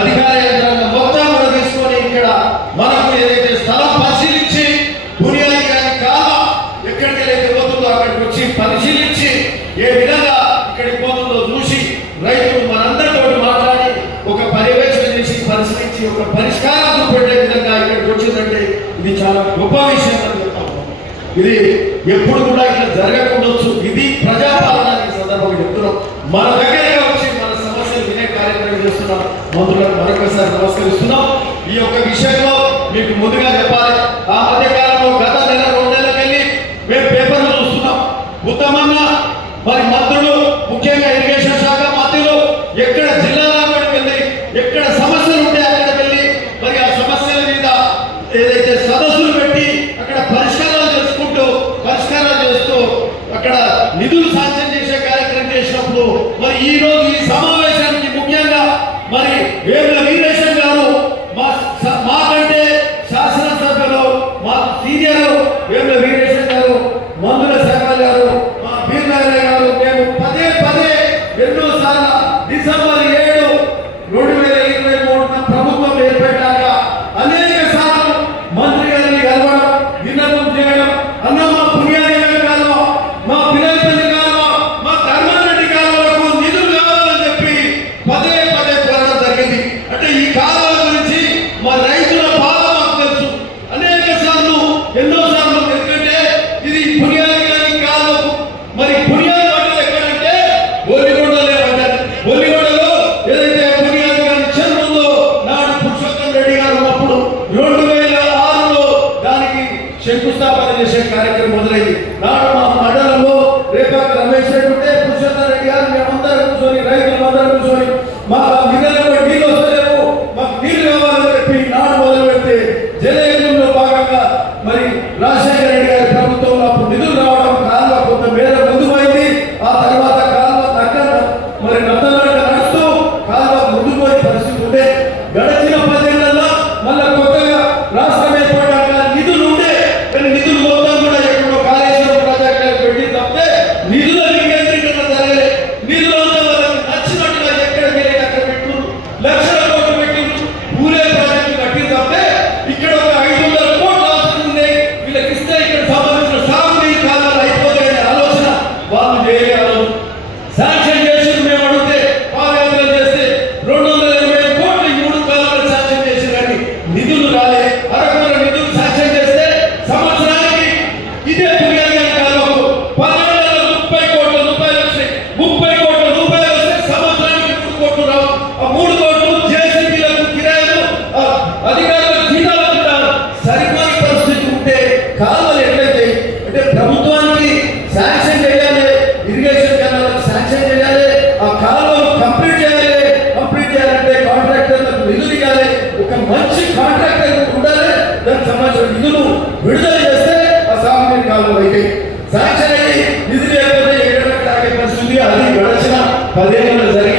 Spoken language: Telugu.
అధికార యంత్రాంగం మొత్తం కూడా తీసుకొని ఇక్కడ మనకు ఏదైతే స్థలం పరిశీలించి బునియాది కానీ కాదా ఎక్కడికి అయితే పోతుందో అక్కడికి వచ్చి పరిశీలించి ఏ విధంగా ఇక్కడికి పోతుందో చూసి రైతులు మనందరితో మాట్లాడి ఒక పర్యవేక్షణ చేసి పరిశీలించి ఒక పరిష్కారం చూపెట్టే విధంగా ఇక్కడికి వచ్చిందంటే ఇది చాలా గొప్ప విషయం అని చెప్తాము. ఇది ఎప్పుడు కూడా ఇట్లా జరగకుండొచ్చు. ఇది ప్రజాపాలన సందర్భంగా చెప్తున్నాం. మన దగ్గరగా వచ్చి మన సమస్యలు వినే కార్యక్రమం చేస్తున్నాం. మంత్రులకు మరొకసారి నమస్కరిస్తున్నాం. ఈ యొక్క విషయంలో మీకు ముందుగా చెప్పాలి, ఆ మధ్య కాలంలో గత నెల 2 నెలలకెళ్ళి మేము పేపర్లు చూస్తున్నాం. ఉత్తమంగా మరి మంత్రులు ముఖ్యంగా ఇరిగేషన్ శాఖ మంత్రులు ఎక్కడ జిల్లాలకు వెళ్ళి ఎక్కడ సమస్యలు ఉంటే అక్కడ వెళ్ళి మరి ఆ సమస్యల మీద ఏదైతే సదస్సులు పెట్టి అక్కడ పరిష్కారాలు చేస్తూ అక్కడ నిధులు శాంక్షన్ చేసే కార్యక్రమం చేసినప్పుడు మరి ఈ రోజు ఈ సమావేశానికి ముఖ్యంగా మరి వేముల వీరేశం గారు మాకంటే శాసనసభ్యులు మా సీనియర్ వేముల వీరేశం గారు, మందుల శాఖ గారు, మా బీర్నారాయణ గారు మేము పదే ఎన్నోసార్లు డిసెంబర్ 7, 2023 ప్రభుత్వం ఏర్పడ్డాక అనేక సార్లు మంత్రి గారిని కలవడం, విన్నపం చేయడం, అన్న మా పుణ్యాది కాలువ, మా పిల్లలపల్లి కాలువ, మా ధర్మారెడ్డి కాలువలకు నిధులు కావాలని చెప్పి పదే కోరడం జరిగింది. అంటే ఈ కాలువ గురించి మా రైతుల బాధ మాకు తెలుసు. అనేక సార్లు ఎన్నోసార్లు ఎందుకంటే ఇది పుణ్యాది గారి కాలువకు మరి పుణ్యాది పడ్డది ఎక్కడంటే ఒల్లిగొండలే పడ్డారు. ఒల్లిగొండలో ఏదైతే పుణ్యాది గారి చెరువు ఉందో నాడు పురుషోత్తం రెడ్డి గారు ఉన్నప్పుడు 2006లో దానికి శంకుస్థాపన చేసే కార్యక్రమం మొదలైంది. నాడు మా మండలంలో రేపాక రమేష్ రెడ్డి ఉంటే పురుషోత్తం రెడ్డి గారు మేమందరం కూర్చొని రైతులు అందరం కూర్చొని మాకు ఆ విధంగా నీళ్ళు వస్తలేవు, మాకు నీళ్లు కావాలని చెప్పి నాడు మొదలు పెడితే జలయజ్ఞంలో భాగంగా మరి రాజశేఖర రెడ్డి గారి ప్రభుత్వంలో అప్పుడు నిధులు రావడం కాలువ కొంత మేర ముందు పోయింది. ఆ తర్వాత కాలువ దగ్గర మరి నత్తనట్టు నడుస్తూ కాలువ ముందు పోయే పరిస్థితి ఉంటే గడిచిన 10 ఏళ్లలో మళ్ళా కొత్తగా రాష్ట్రం ఏర్పడ్డాక నిధులు ఉండే కానీ నిధులు మొత్తం కూడా ఎక్కడో కాళేశ్వరం ప్రాజెక్టులకు పెట్టి తప్పితే నిధుల వికేంద్రీకరణ జరగలే. నిధులు అంతా వాళ్ళకి నచ్చినట్టుగా ఎక్కడ వెళ్ళి అక్కడ పెట్టు, లక్షల కోట్లు పెట్టి ఊరే ప్రాజెక్టు కట్టి తప్పితే ఇక్కడ ఒక 500 కోట్లు అవసరం ఉంది, వీళ్ళకి ఇస్తే ఇక్కడ సంబంధించిన సాగునీరు కాలాలు అయిపోతాయనే ఆలోచన వాళ్ళు చేయగలరు. శాంక్షన్ చేసి మేము అడిగితే పాదయాత్ర చేస్తే 280 కోట్లు ఈ 3 కాలాలు శాంక్షన్ చేసి కానీ నిధులు రాలే. అరకొర నిధులు శాంక్షన్ చేస్తే సంవత్సరానికి ఇదే పుణ్యాది కాలువకు 10 ఏళ్లలో 30 కోట్ల రూపాయలు వస్తాయి. 30 కోట్ల రూపాయలు వస్తే సంవత్సరానికి 3 కోట్లు రావు. ఆ 3 కోట్లు జేసీబీలకు కిరాయిలు, అధికారులకు జీతాలు ఉంటారు. సరిపోని పరిస్థితి ఉంటే కాలువలు ఎట్లయితే అంటే ప్రభుత్వానికి శాంక్షన్ చేయాలి, ఇరిగేషన్ కెనాలకు శాంక్షన్ చేయాలి, ఆ కాలువలు కంప్లీట్ చేయాలంటే కాంట్రాక్టర్లకు నిధులు ఇవ్వాలి. ఒక మంచి కాంట్రాక్టర్ ఉండాలి, దానికి సంబంధించిన నిధులు విడుదల చేస్తే ఆ సాగునీరు కాలువలు అయితే శాంక్షన్ అయ్యి నిధులు లేకపోతే ఎక్కడ తాగే పరిస్థితి అది గడిచిన 10 ఏళ్ళలో జరిగింది.